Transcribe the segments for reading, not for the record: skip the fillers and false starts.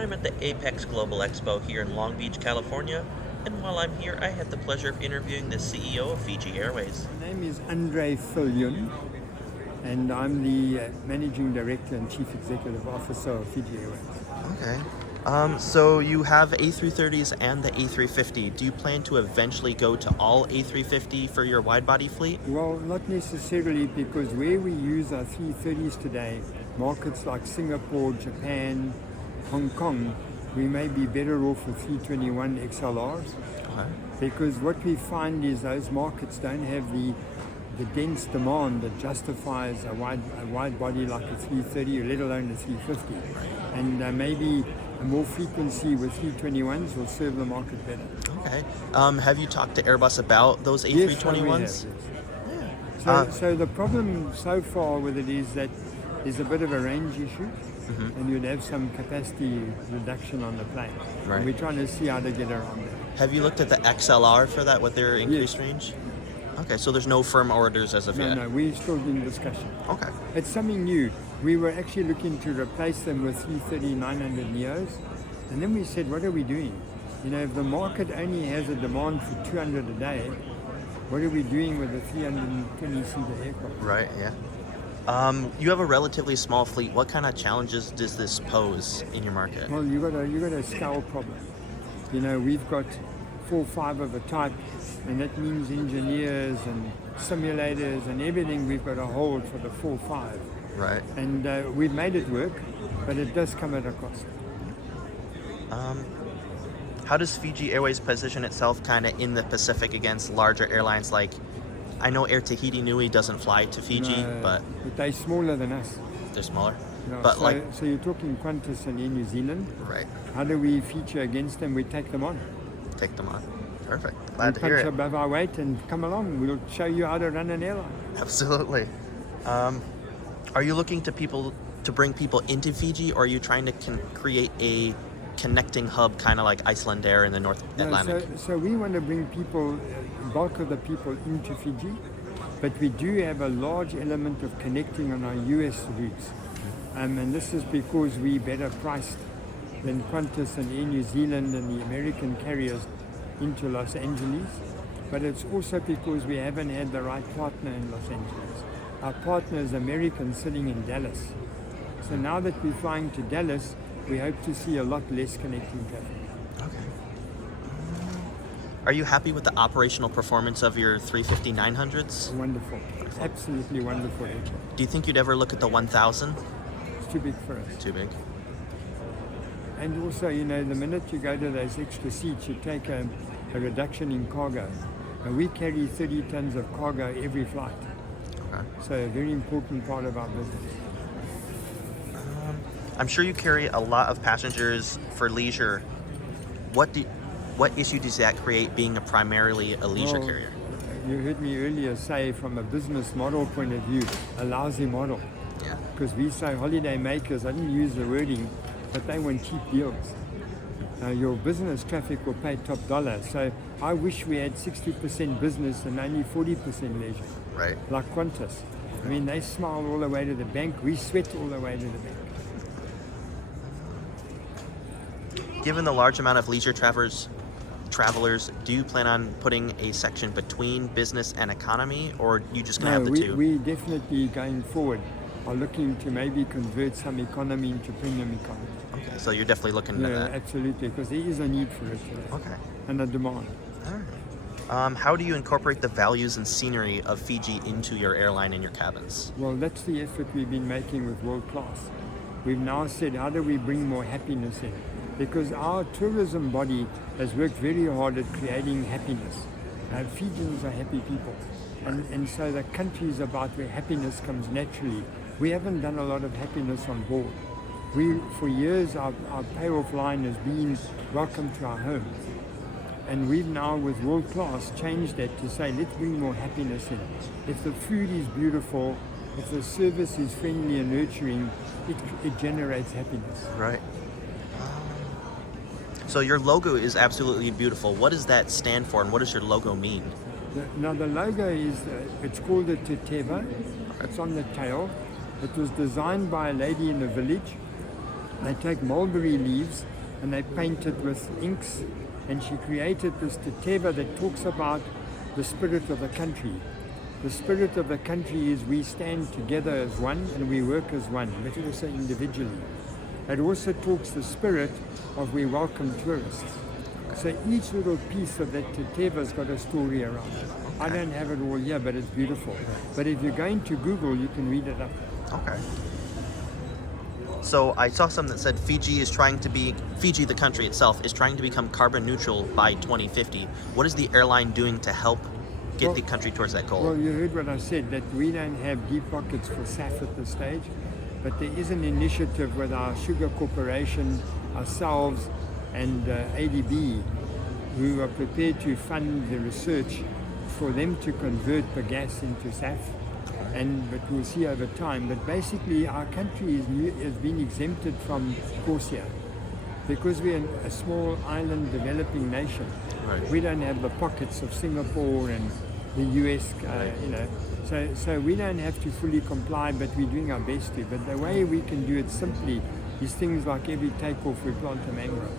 I'm at the APEX Global Expo here in Long Beach, California, and while I'm here, I had the pleasure of interviewing the CEO of Fiji Airways. My name is André Viljoen, and I'm the Managing Director and Chief Executive Officer of Fiji Airways. Okay. So you have A330s and the A350. Do you plan to eventually go to all A350 for your wide-body fleet? Well, not necessarily, because where we use our 330s today, markets like Singapore, Japan, Hong Kong, we may be better off with 321 XLRs. Okay. Because what we find is those markets don't have the dense demand that justifies a wide body like a 330, let alone a 350. And maybe a more frequency with 321s will serve the market better. Okay. Have you talked to Airbus about those A321s? Yes. So the problem so far with it is that there's a bit of a range issue, and you'd have some capacity reduction on the plane. Right. And we're trying to see how to get around that. Have you looked at the XLR for that with their increased Yes. range? Okay, so there's no firm orders as of yet. No, we're still in discussion. Okay. It's something new. We were actually looking to replace them with 330-900 Neos, and then we said, what are we doing? You know, if the market only has a demand for 200 a day, what are we doing with a 320-seater aircraft? Right, yeah. You have a relatively small fleet. What kind of challenges does this pose in your market? Well, you got a scale problem. You know, we've got 4 or 5 of a type, and that means engineers and simulators and everything we've got to hold for the 4 or 5. Right. And we've made it work, but it does come at a cost. How does Fiji Airways position itself kind of in the Pacific against larger airlines like, I know Air Tahiti Nui doesn't fly to Fiji, No, but they're smaller than us. they're smaller. No, But so you're talking Qantas and Air New Zealand. Right, How do we feature against them? We take them on. take them on. Perfect. We Glad to hear punch it. above our weight and come along. We'll show you how to run an airline. Absolutely. Are you looking to bring people into Fiji, or are you trying to create a connecting hub, kind of like Icelandair in the North Atlantic? So we want to bring people, bulk of the people into Fiji, but we do have a large element of connecting on our US routes. And this is because we're better priced than Qantas and Air New Zealand and the American carriers into Los Angeles. But it's also because we haven't had the right partner in Los Angeles. Our partner is American, sitting in Dallas. So now that we're flying to Dallas, we hope to see a lot less connecting traffic. Okay. Are you happy with the operational performance of your 350-900s? Wonderful. Absolutely wonderful aircraft. Do you think you'd ever look at the 1000? It's too big for us. Too big. And also, you know, the minute you go to those extra seats, you take a reduction in cargo. And we carry 30 tons of cargo every flight. Okay. So a very important part of our business. I'm sure you carry a lot of passengers for leisure. What issue does that create being primarily a leisure Well, carrier? You heard me earlier say, from a business model point of view, a lousy model. Yeah. Because we say holiday makers, I didn't use the wording, but they want cheap deals. Your business traffic will pay top dollar. So I wish we had 60% business and only 40% leisure, Right. like Qantas. I mean, they smile all the way to the bank, we sweat all the way to the bank. Given the large amount of leisure travelers, do you plan on putting a section between business and economy, or are you just going to have the two? We definitely, going forward, are looking to maybe convert some economy into premium economy. Okay, so you're definitely looking at Yeah, that. absolutely, because there is a need for it Okay. and a demand. All right. How do you incorporate the values and scenery of Fiji into your airline and your cabins? Well, that's the effort we've been making with World Class. We've now said, how do we bring more happiness in? Because our tourism body has worked very hard at creating happiness. Fijians are happy people. And so the country is about where happiness comes naturally. We haven't done a lot of happiness on board. For years, our payoff line has been welcome to our homes. And we've now, with World Class, changed that to say, let's bring more happiness in. If the food is beautiful, if the service is friendly and nurturing, it generates happiness. Right. So your logo is absolutely beautiful. What does that stand for, and what does your logo mean? Now the logo is, it's called a teteva. It's on the tail. It was designed by a lady in a village, They take mulberry leaves and they paint it with inks, and she created this teteva that talks about the spirit of the country. The spirit of the country is we stand together as one and we work as one, but also individually. It also talks the spirit of we welcome tourists. So each little piece of that teteva's got a story around it. I don't have it all here, but it's beautiful. But if you're going to Google, you can read it up. Okay. So I saw something that said Fiji, the country itself, is trying to become carbon neutral by 2050. What is the airline doing to help get the country towards that goal? Well, you heard what I said, that we don't have deep pockets for SAF at this stage, but there is an initiative with our sugar corporation, ourselves, and ADB, who are prepared to fund the research for them to convert the gas into SAF. But we'll see over time. But basically, our country has been exempted from CORSIA because we're a small island developing nation. Right. We don't have the pockets of Singapore and the US, so we don't have to fully comply, but we're doing our best to. But the way we can do it simply is things like every takeoff we plant a mangrove.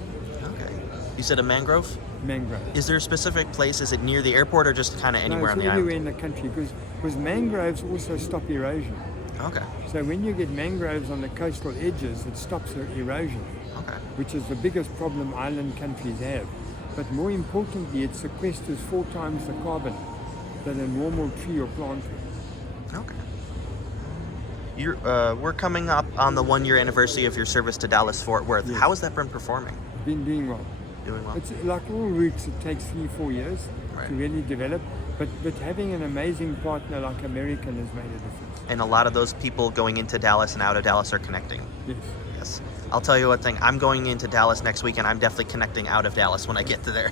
Okay. You said a mangrove? Mangrove. Is there a specific place? Is it near the airport or just kind of anywhere on the island? Anywhere in the country, because mangroves also stop erosion. Okay. So when you get mangroves on the coastal edges, it stops erosion, Okay. which is the biggest problem island countries have. But more importantly, it sequesters 4 times the carbon than a normal tree or plant would. Okay. We're coming up on the 1-year anniversary of your service to Dallas-Fort Worth. Yes. How has that been performing? Been doing well. Doing well? It's like all routes, it takes 3-4 years Right. to really develop. But having an amazing partner like American has made a difference. And a lot of those people going into Dallas and out of Dallas are connecting. Yes. Yes. I'll tell you one thing. I'm going into Dallas next week, and I'm definitely connecting out of Dallas when I get to there.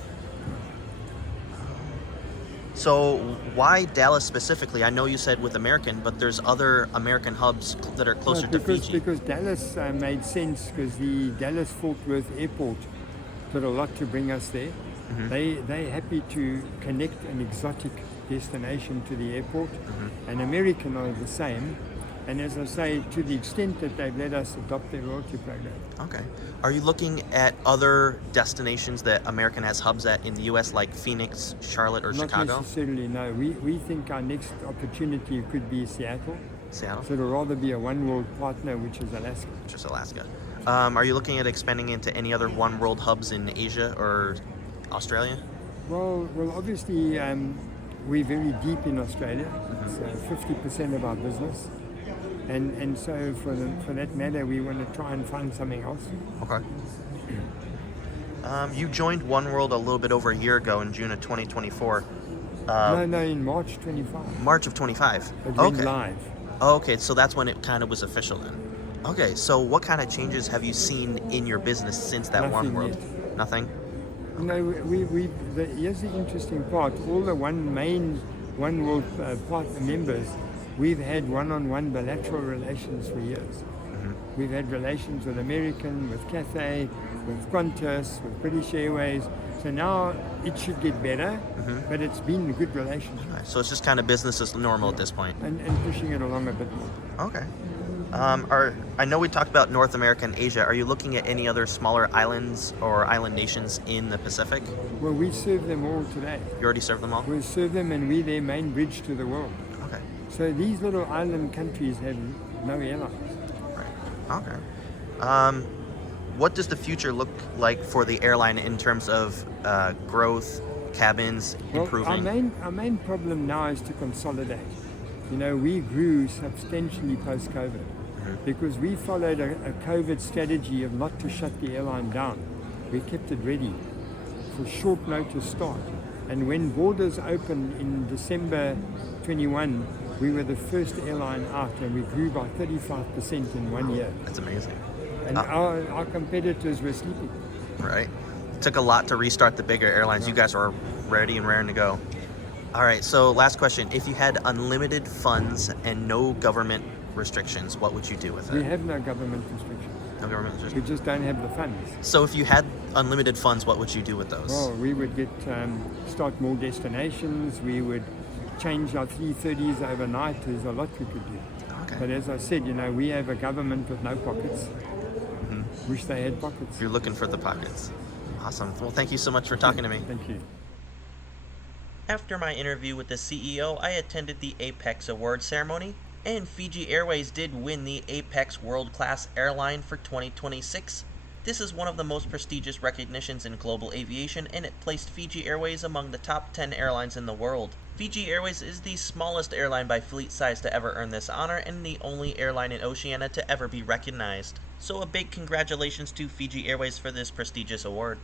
So why Dallas specifically? I know you said with American, but there's other American hubs that are closer to Fiji. Because Dallas made sense because the Dallas-Fort Worth Airport did a lot to bring us there. Mm-hmm. They're happy to connect an exotic destination to the airport, Mm-hmm. and American are the same. And as I say, to the extent that they've let us adopt their loyalty program. Okay. Are you looking at other destinations that American has hubs at in the U.S., like Phoenix, Charlotte, or Not Chicago? necessarily, no. We think our next opportunity could be Seattle. Seattle? So it'll rather be a one world partner, which is Alaska. Just Alaska. Are you looking at expanding into any other One World hubs in Asia or Australia? Well, obviously, we're very deep in Australia. It's 50% of our business. And so for that matter, we want to try and find something else. Okay. You joined One World a little bit over a year ago in June of 2024. No, in March 25. March of 25. It Okay. went live. Oh, okay, so that's when it kind of was official then. Okay, so what kind of changes have you seen in your business since that One Nothing World? yet. Nothing? No, here's the interesting part. All the main One World partner members, we've had one-on-one bilateral relations for years. Mm-hmm. We've had relations with American, with Cathay, with Qantas, with British Airways. So now it should get better, but it's been a good relationship. Right, so it's just kind of business as normal at this point. And pushing it along a bit more. Okay. I know we talked about North America and Asia. Are you looking at any other smaller islands or island nations in the Pacific? Well, we serve them all today. You already served them all? We serve them and we're their main bridge to the world. Okay. So these little island countries have no airlines. Right. Okay. What does the future look like for the airline in terms of growth, cabins, improving? Our main problem now is to consolidate. You know, we grew substantially post-COVID because we followed a COVID strategy of not to shut the airline down. We kept it ready for short notice start. And when borders opened in December 21, we were the first airline out and we grew by 35% in 1 year. That's amazing. And our competitors were sleeping. Right. It took a lot to restart the bigger airlines. You guys were ready and raring to go. All right, so last question. If you had unlimited funds and no government restrictions, what would you do with it? We have no government restrictions. No government We restrictions? just don't have the funds. So if you had unlimited funds, what would you do with those? Well, we would start more destinations. We would change our 330s overnight. There's a lot we could do. Okay. But as I said, you know, we have a government with no pockets. Wish they had pockets. If you're looking for the pockets. Awesome. Well, thank you so much for talking to me. Thank you. After my interview with the CEO, I attended the APEX Award ceremony, and Fiji Airways did win the APEX World Class Airline for 2026. This is one of the most prestigious recognitions in global aviation, and it placed Fiji Airways among the top 10 airlines in the world. Fiji Airways is the smallest airline by fleet size to ever earn this honor, and the only airline in Oceania to ever be recognized. So a big congratulations to Fiji Airways for this prestigious award.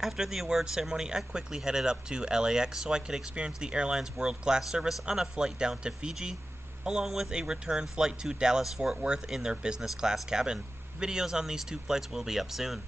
After the award ceremony, I quickly headed up to LAX so I could experience the airline's world-class service on a flight down to Fiji, along with a return flight to Dallas-Fort Worth in their business class cabin. Videos on these two flights will be up soon.